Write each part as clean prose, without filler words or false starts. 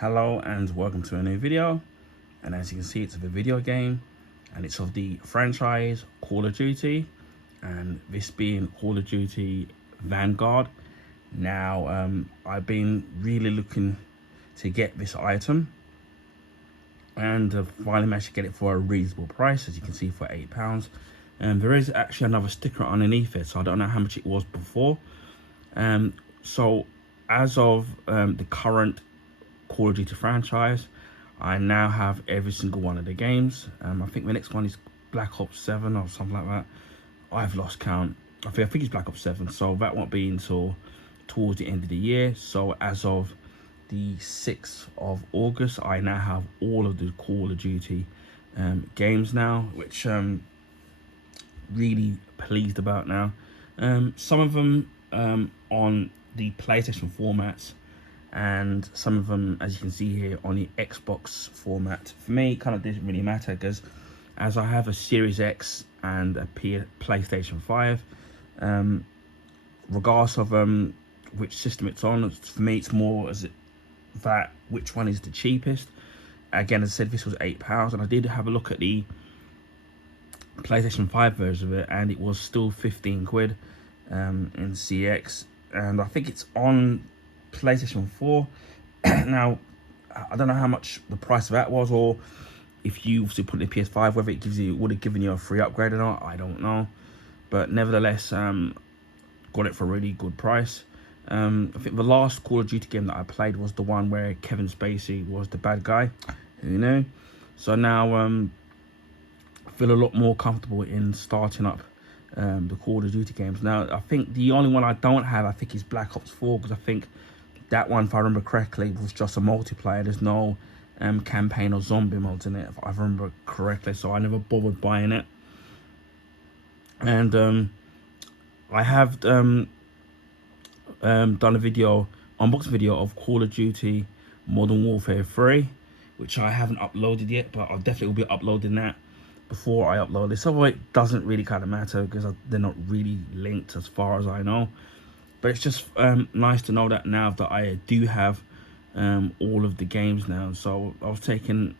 Hello and welcome to a new video, and as you can see, it's of a video game and it's of the franchise Call of Duty, and this being Call of Duty Vanguard. Now I've been really looking to get this item and finally managed to get it for a reasonable price, as you can see, for £8. And there is actually another sticker underneath it, so I don't know how much it was before. So as of the current Call of Duty franchise, I now have every single one of the games. I think the next one is Black Ops 7 or something like that. I've lost count. I think it's Black Ops 7, so that won't be until towards the end of the year. So as of the 6th of August, I now have all of the Call of Duty games now, which really pleased about now. Some of them on the PlayStation formats, and some of them, as you can see here, on the Xbox format. For me, it kind of didn't really matter, because as I have a Series X and a PlayStation 5, regardless of which system it's on, for me it's more as that which one is the cheapest. Again, as I said, this was £8, and I did have a look at the PlayStation 5 version of it, and it was still 15 quid in CX, and I think it's on PlayStation 4. Now I don't know how much the price of that was, or if you obviously put it in PS5, whether it would have given you a free upgrade or not, I don't know. But nevertheless, got it for a really good price. I think the last Call of Duty game that I played was the one where Kevin Spacey was the bad guy, you know. So now I feel a lot more comfortable in starting up the Call of Duty games. Now I think the only one I don't have, I think, is Black Ops 4, because I think that one, if I remember correctly, was just a multiplayer. There's no campaign or zombie modes in it, if I remember correctly, so I never bothered buying it. And I have done a unboxing video of Call of Duty Modern Warfare 3, which I haven't uploaded yet, but I definitely will be uploading that before I upload this. Although it doesn't really kind of matter, because they're not really linked as far as I know. But it's just nice to know that now that I do have all of the games now. So I was taken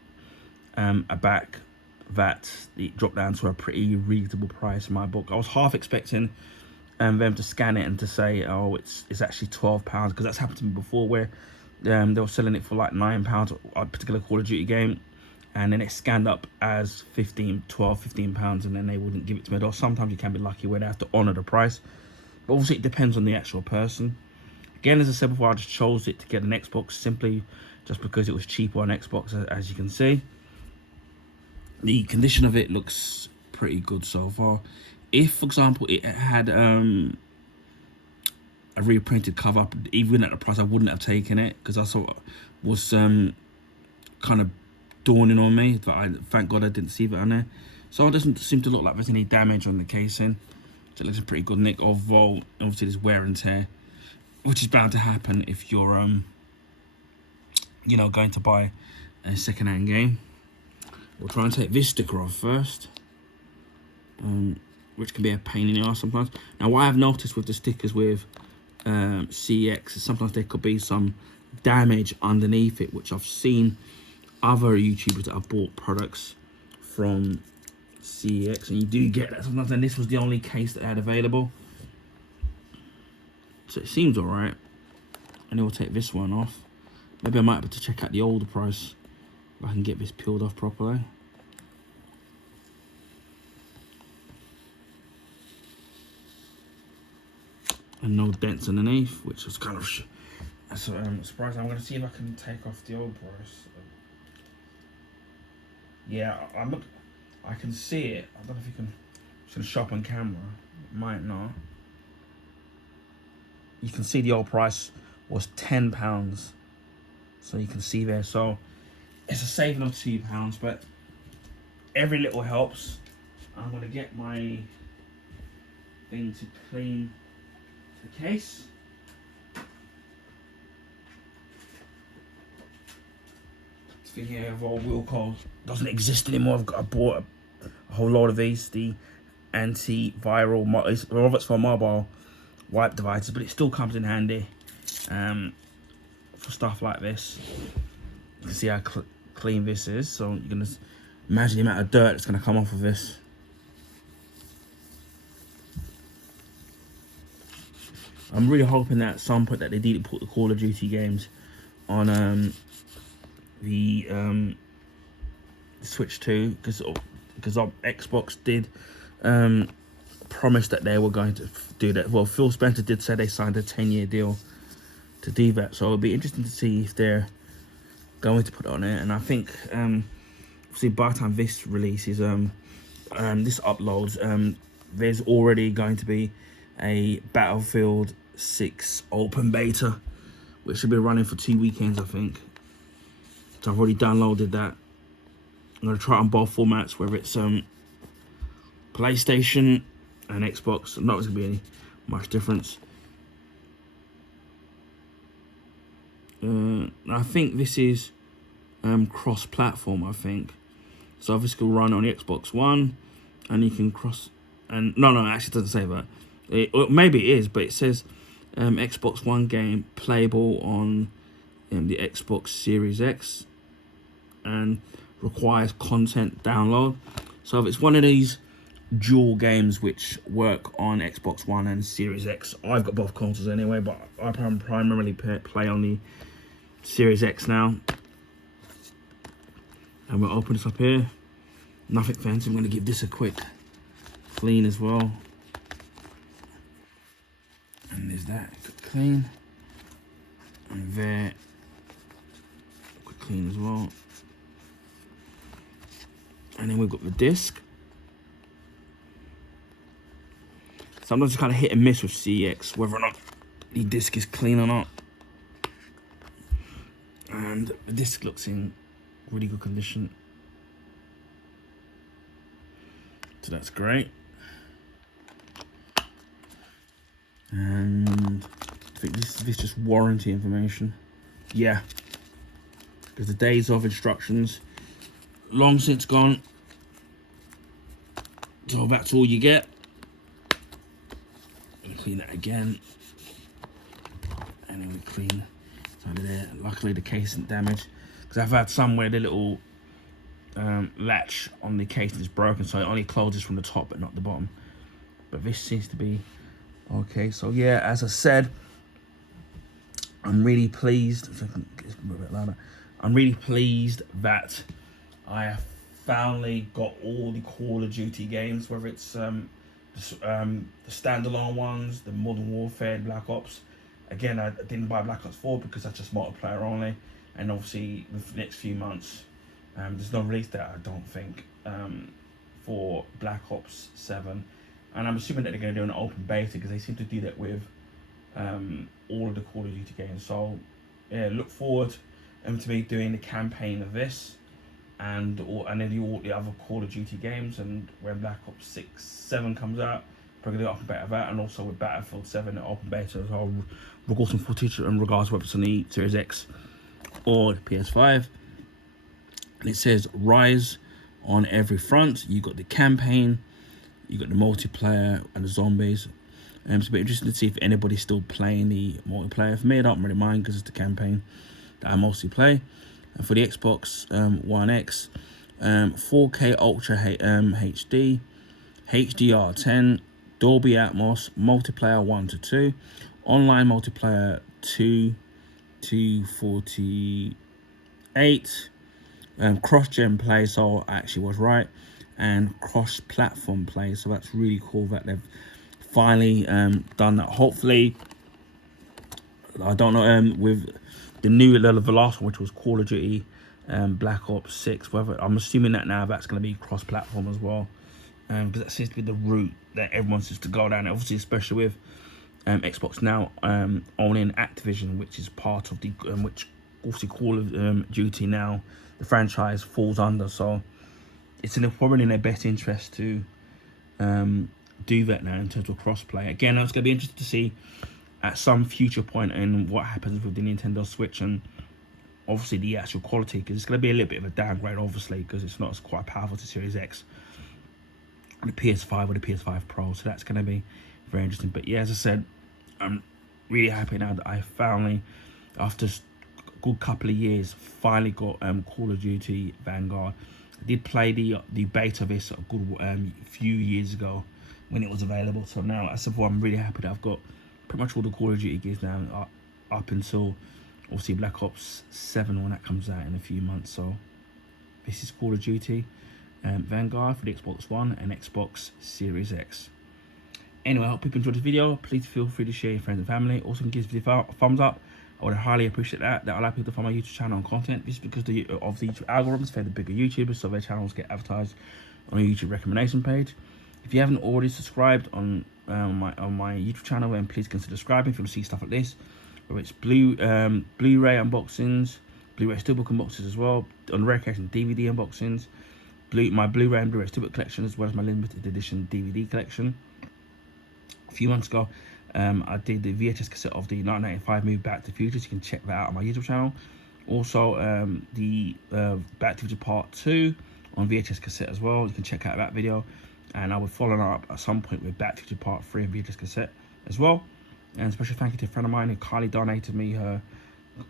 aback that it dropped down to a pretty reasonable price in my book. I was half expecting them to scan it and to say, oh, it's actually £12, because that's happened to me before, where they were selling it for like £9, a particular Call of Duty game, and then it scanned up as £15 and then they wouldn't give it to me. Or sometimes you can be lucky where they have to honour the price. But obviously it depends on the actual person. Again, as I said before, I just chose it to get an Xbox simply just because it was cheaper on Xbox, as you can see. The condition of it looks pretty good so far. If, for example, it had a reprinted cover, even at the price, I wouldn't have taken it, because I thought it was kind of dawning on me that thank God I didn't see that on there. So it doesn't seem to look like there's any damage on the casing. So it looks a pretty good nick, although obviously there's wear and tear, which is bound to happen if you're you know, going to buy a second-hand game. We'll try and take this sticker off first, which can be a pain in the arse sometimes. Now, what I've noticed with the stickers with CX is sometimes there could be some damage underneath it, which I've seen other YouTubers that have bought products from CX, and you do get that sometimes, and this was the only case that I had available, so it seems all right. And then we'll take this one off. Maybe I might have to check out the older price if I can get this peeled off properly. And no dents underneath, which was kind of surprising. I'm going to see if I can take off the old price. Yeah, I can see it. I don't know if you can. It's going to show up on camera. Might not. You can see the old price was £10. So you can see there. So it's a saving of £2, but every little helps. I'm going to get my thing to clean the case. This thing here of old wheel cold doesn't exist anymore. I bought a whole load of these, the antiviral, it's for mobile wipe devices, but it still comes in handy for stuff like this. can see how clean this is. So you're gonna imagine the amount of dirt that's gonna come off of this. I'm really hoping that at some point that they did put the Call of Duty games on the Switch 2, because Xbox did promise that they were going to do that. Well, Phil Spencer did say they signed a 10-year deal to do that, so it'll be interesting to see if they're going to put it on it. And I think obviously by the time this releases, this uploads, there's already going to be a Battlefield 6 open beta, which should be running for 2 weekends, I think. So I've already downloaded that. I'm gonna try it on both formats, whether it's PlayStation and Xbox. Not gonna be any much difference. I think this is cross-platform. I think so. Obviously, will run on the Xbox One, and you can cross. And no, it actually doesn't say that. Or maybe it is, but it says Xbox One game playable on the Xbox Series X and requires content download. So if it's one of these dual games which work on Xbox One and Series X, I've got both consoles anyway, but I primarily play on the Series X now. And we'll open this up here. Nothing fancy. I'm going to give this a quick clean as well. And there's that, quick clean. And there, quick clean as well. And then we've got the disc. Sometimes it's kind of hit and miss with CX, whether or not the disc is clean or not. And the disc looks in really good condition. So that's great. And I think this is just warranty information. Yeah, because the days of instructions long since gone. So that's all you get. I'm gonna clean that again, and then we clean under there. Luckily the case isn't damaged, because I've had some where the little latch on the case is broken, so it only closes from the top but not the bottom. But this seems to be okay. So yeah, as I said, I'm really pleased. If I can get this a bit louder. I'm really pleased that I have finally got all the Call of Duty games, whether it's the standalone ones, the Modern Warfare, Black Ops. Again, I didn't buy Black Ops 4 because that's just multiplayer only, and obviously the next few months there's no release date, I don't think, for Black Ops 7, and I'm assuming that they're going to do an open beta because they seem to do that with all of the Call of Duty games. So yeah, look forward to me doing the campaign of this and then all the other Call of Duty games, and when Black Ops 6, 7 comes out, probably the open beta of that, and also with Battlefield 7 the open beta as well. Record some footage in regards to whether it's on the Series X or the PS5. And it says Rise on every front. You got the campaign, you got the multiplayer and the zombies. It's a bit interesting to see if anybody's still playing the multiplayer. For me, I don't really mind because it's the campaign that I mostly play. And for the Xbox One X, 4K Ultra HD, HDR10, Dolby Atmos, multiplayer 1 to 2, online multiplayer 2 to 48, cross-gen play, so I actually was right, and cross-platform play, so that's really cool that they've finally done that. Hopefully, I don't know, with the new level of the last one, which was Call of Duty Black Ops 6, whether I'm assuming that now that's going to be cross-platform as well, because that seems to be the route that everyone seems to go down, obviously, especially with Xbox now owning Activision, which is part of the which obviously Call of Duty now the franchise falls under. So it's probably in their best interest to do that now in terms of crossplay. Again, it's going to be interesting to see at some future point in what happens with the Nintendo Switch and obviously the actual quality, because it's going to be a little bit of a downgrade, obviously, because it's not as quite powerful as the Series X, the PS5 or the PS5 Pro. So that's going to be very interesting. But yeah, as I said, I'm really happy now that I finally, after good couple of years, finally got Call of Duty Vanguard. I did play the beta of this a good few years ago when it was available. So now, as of I'm really happy that I've got pretty much all the Call of Duty gears now, up until obviously Black Ops 7 when that comes out in a few months. So this is Call of Duty Vanguard for the Xbox One and Xbox Series X. Anyway, I hope people enjoyed this video. Please feel free to share your friends and family. Also, give this video a thumbs up. I would highly appreciate that. That allows people to find my YouTube channel and content. This is because of the YouTube algorithms for the bigger YouTubers, so their channels get advertised on a YouTube recommendation page. If you haven't already subscribed on my YouTube channel, then please consider subscribing if you want to see stuff like this. Whether it's Blu-ray unboxings, Blu-ray steelbook unboxings as well, on rare occasion DVD unboxings, my Blu-ray and Blu-ray steelbook collection, as well as my limited edition DVD collection. A few months ago, I did the VHS cassette of the 1995 movie Back to the Future, so you can check that out on my YouTube channel. Also, the Back to the Future Part 2 on VHS cassette as well, you can check out that video. And I will follow up at some point with Back to the Future Part 3 and VHS cassette as well. And special thank you to a friend of mine who kindly donated me her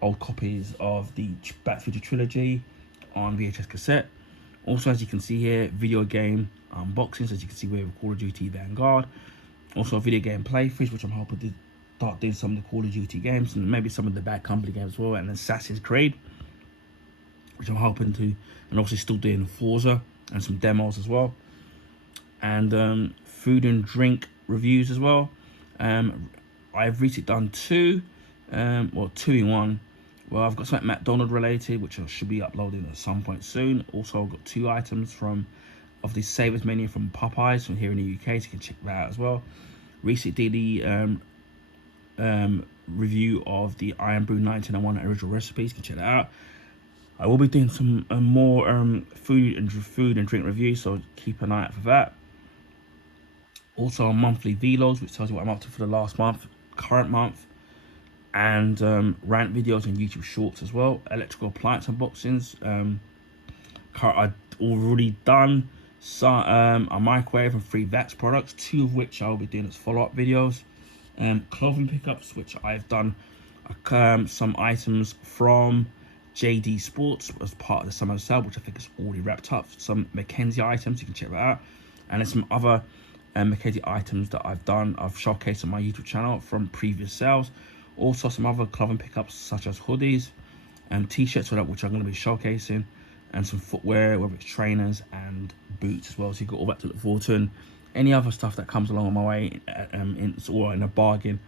old copies of the Back to the Future trilogy on VHS cassette. Also, as you can see here, video game unboxings, as you can see we have Call of Duty Vanguard. Also video game playthroughs, which I'm hoping to start doing some of the Call of Duty games and maybe some of the Bad Company games as well, and Assassin's Creed, which I'm hoping to, and obviously still doing Forza and some demos as well. And food and drink reviews as well. I've recently done two in one. Well, I've got something McDonald's related, which I should be uploading at some point soon. Also, I've got 2 items of the Savers menu from Popeyes from here in the UK, so you can check that out as well. Recently did the review of the Iron Brew 1901 original recipes, you can check that out. I will be doing some more food and drink reviews, so keep an eye out for that. Also monthly vlogs, which tells you what I'm up to for the last month, current month, and rant videos and YouTube shorts as well. Electrical appliance unboxings. I've already done a microwave and 3 Vax products, 2 of which I will be doing as follow-up videos. Clothing pickups, which I've done some items from JD Sports as part of the summer sale, which I think is already wrapped up. Some Mackenzie items, you can check that out. And there's some other Mackenzie items that I've showcased on my YouTube channel from previous sales. Also some other clothing pickups such as hoodies and t-shirts, which I'm going to be showcasing, and some footwear, whether it's trainers and boots as well. So you've got all that to look forward to, and any other stuff that comes along on my way or in a bargain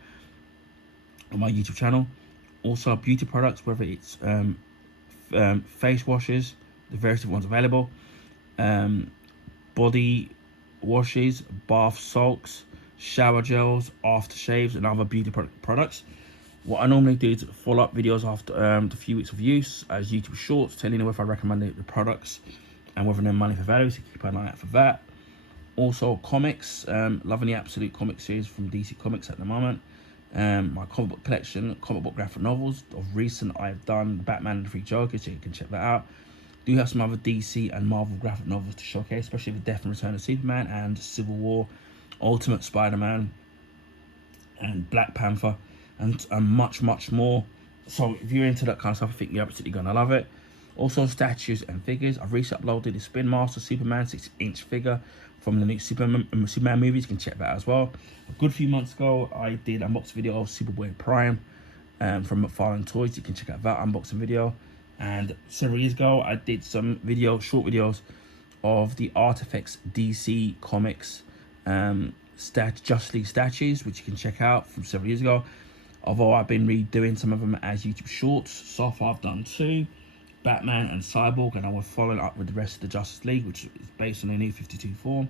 on my YouTube channel. Also beauty products, whether it's face washes, the various different ones available, body washes, bath salts, shower gels, aftershaves, and other beauty products. What I normally do is follow up videos after the few weeks of use as YouTube shorts, telling you if I recommend the products and whether they're money for value, so keep an eye out for that. Also comics, loving the Absolute comic series from DC Comics at the moment. My comic book collection, comic book graphic novels. Of recent, I've done Batman and the 3 Jokers, so you can check that out. Do have some other DC and Marvel graphic novels to showcase, especially the Death and Return of Superman and Civil War, Ultimate Spider-Man, and Black Panther, and much more. So if you're into that kind of stuff, I think you're absolutely gonna love it. Also statues and figures. I've recently uploaded the Spin Master Superman 6-inch figure from the new Superman movies. You can check that out as well. A good few months ago, I did an unboxing video of Superboy Prime from McFarlane Toys. You can check out that unboxing video. And several years ago, I did some short videos of the Artifacts DC Comics Justice League statues, which you can check out from several years ago. Although I've been redoing some of them as YouTube shorts. So far I've done 2, Batman and Cyborg, and I will follow up with the rest of the Justice League, which is based on the new 52 form.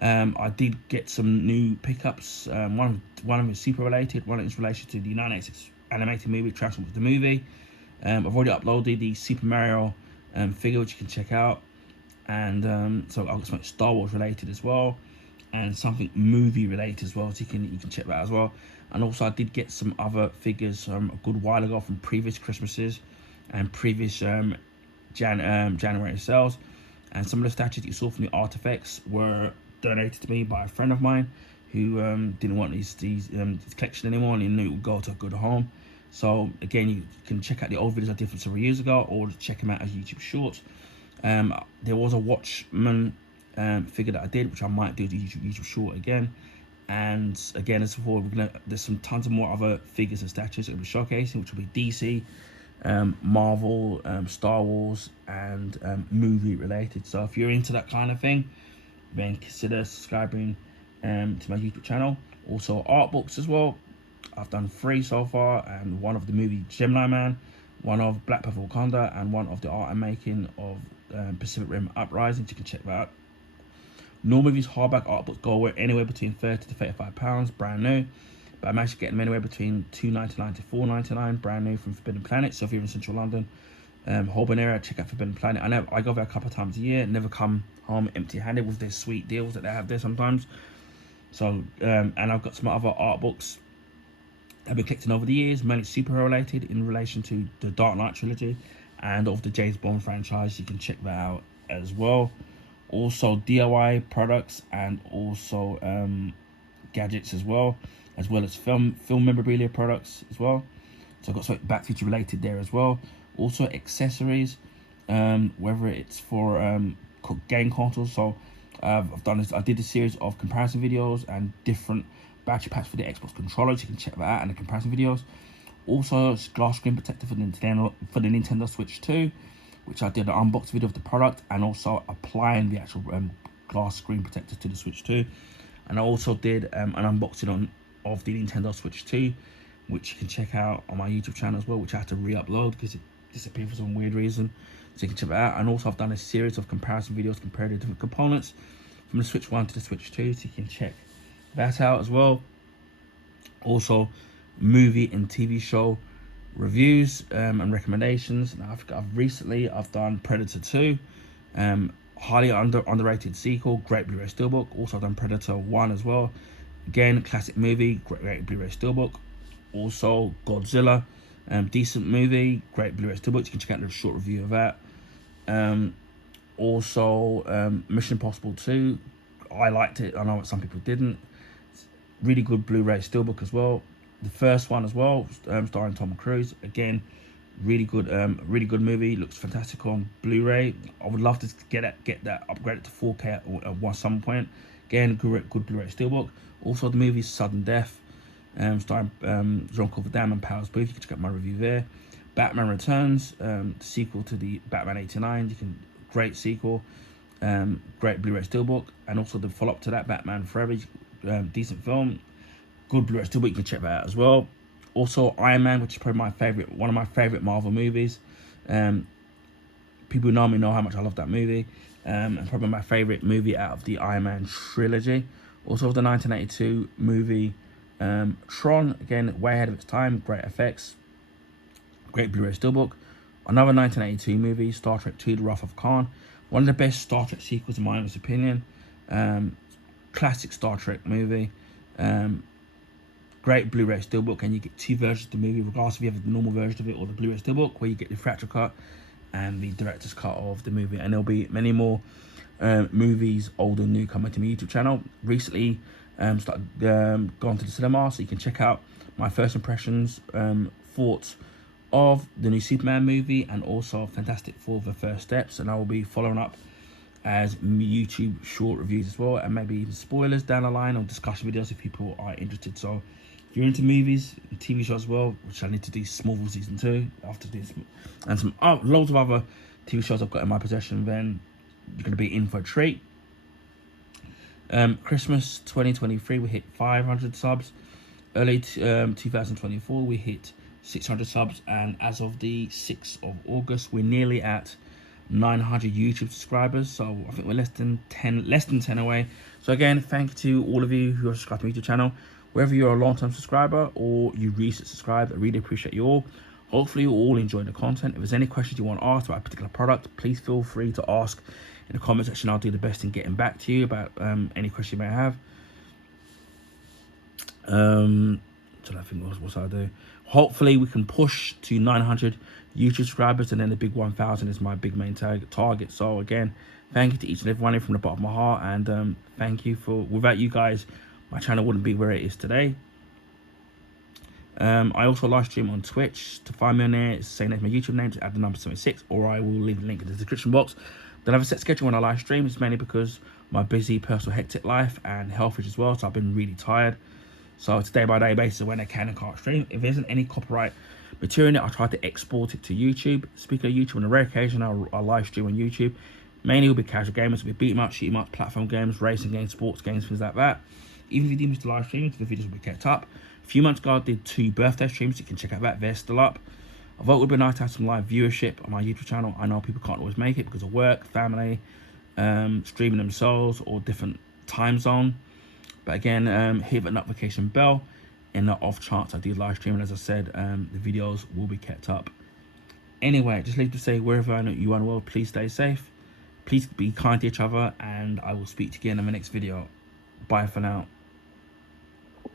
I did get some new pickups. One of them is super related, one is in relation to the 1986 animated movie Transformers the movie. I've already uploaded the Super Mario figure, which you can check out, and so I've got something Star Wars related as well, and something movie related as well, so you can check that out as well. And also I did get some other figures a good while ago from previous Christmases and previous January sales, and some of the statues that you saw from the Artifacts were donated to me by a friend of mine who didn't want his collection anymore, and he knew it would go to a good home. So again, you can check out the old videos I did from several years ago, or check them out as YouTube shorts. There was a Watchman figure that I did, which I might do the YouTube short again. And again, as before, there's some tons of more other figures and statues that we'll be showcasing, which will be DC, Marvel, Star Wars, and movie related. So if you're into that kind of thing, then consider subscribing to my YouTube channel. Also art books as well. I've done 3 so far, and one of the movie Gemini Man, one of Black Panther Wakanda, and one of the art and making of Pacific Rim Uprising. You can check that out. Normal movies hardback art books go anywhere between £30 to £35, brand new. But I'm actually getting them anywhere between £2.99 to £4.99, brand new, from Forbidden Planet. So if you're in Central London, Holborn area, check out Forbidden Planet. I go there a couple of times a year, never come home empty-handed with their sweet deals that they have there sometimes. So and I've got some other art books I've been collecting over the years, mainly superhero related, in relation to the Dark Knight trilogy and of the James Bond franchise. You can check that out as well. Also DIY products, and also gadgets as well as film memorabilia products as well. So I've got something Back to the Future related there as well. Also accessories, whether it's for game consoles. So I've done this. I did a series of comparison videos and different battery packs for the Xbox controllers. You can check that out and the comparison videos. Also glass screen protector for the Nintendo Switch 2, which I did an unboxing video of the product, and also applying the actual glass screen protector to the Switch 2. And I also did an unboxing of the Nintendo Switch 2, which you can check out on my YouTube channel as well, which I had to re-upload because it disappeared for some weird reason. So you can check that out. And also I've done a series of comparison videos comparing the different components from the Switch 1 to the Switch 2, so you can check that out as well. Also movie and TV show reviews and recommendations. Now I've done Predator 2, highly underrated sequel, great Blu-ray steelbook. Also I've done Predator 1 as well, again classic movie, great Blu-ray steelbook. Also Godzilla, decent movie, great Blu-ray steelbook. You can check out the short review of that. Also Mission Impossible 2, I liked it. I know some people didn't. Really good Blu-ray steelbook as well. The first one as well, starring Tom Cruise. Again, really good movie. Looks fantastic on Blu-ray. I would love to get that upgraded to 4K at some point. Again, good Blu-ray steelbook. Also, the movie Sudden Death, starring Jean-Claude Van Damme and Powers Booth. You can check out my review there. Batman Returns, the sequel to the Batman '89. Great sequel, great Blu-ray steelbook, and also the follow-up to that, Batman Forever. Decent film, good Blu-ray steelbook. You can check that out as well. Also Iron Man, which is probably one of my favorite Marvel movies. People who know me know how much I love that movie, and probably my favorite movie out of the Iron Man trilogy. Also the 1982 movie Tron, again way ahead of its time, great effects, great Blu-ray steelbook. Another 1982 movie, Star Trek II: The Wrath of Khan, one of the best Star Trek sequels in my honest opinion. Classic Star Trek movie, great Blu-ray steelbook, and you get 2 versions of the movie, regardless if you have the normal version of it or the Blu-ray steelbook, where you get the fractal cut and the director's cut of the movie. And there'll be many more movies, old and new, coming to my YouTube channel. Recently started gone to the cinema, so you can check out my first impressions, thoughts of the new Superman movie, and also Fantastic Four: The First Steps. And I will be following up as YouTube short reviews as well, and maybe even spoilers down the line, or discussion videos if people are interested. So if you're into movies and TV shows as well, which I need to do Smallville season 2 after this, and some loads of other TV shows I've got in my possession, then you're going to be in for a treat. Christmas 2023 we hit 500 subs. Early 2024 we hit 600 subs, and as of the 6th of August we're nearly at 900 YouTube subscribers. So I think we're less than 10 away. So again, thank you to all of you who are subscribed to my YouTube channel. Whether you're a long-term subscriber or you recently subscribed, I really appreciate you all. Hopefully you all enjoy the content. If there's any questions you want to ask about a particular product, please feel free to ask in the comment section. I'll do the best in getting back to you about any question you may have. So I think what I'll do. Hopefully we can push to 900 YouTube subscribers, and then the big 1,000 is my big main target. So again, thank you to each and every one from the bottom of my heart, and thank you for, without you guys my channel wouldn't be where it is today. I also live stream on Twitch. To find me on there, it's the same as my YouTube name, just add the number 76, or I will leave the link in the description box. Don't have a set schedule when I live stream. It's mainly because my busy, personal, hectic life and health as well. So I've been really tired. So it's day by day basis when I can and can't stream. If there isn't any copyright material in it, I try to export it to YouTube. Speaking of YouTube, on a rare occasion, I'll live stream on YouTube. Mainly will be casual gamers, will be beat 'em up, shoot 'em up, platform games, racing games, sports games, things like that. Even if you do miss the live streams, the videos will be kept up. A few months ago, I did 2 birthday streams. You can check out that. They're still up. I thought it would be nice to have some live viewership on my YouTube channel. I know people can't always make it because of work, family, streaming themselves, or different time zone. But again, hit that notification bell. In the off chance I do live streaming, as I said, the videos will be kept up. Anyway, just leave to say, wherever you are in the world, please stay safe. Please be kind to each other, and I will speak to you again in the next video. Bye for now.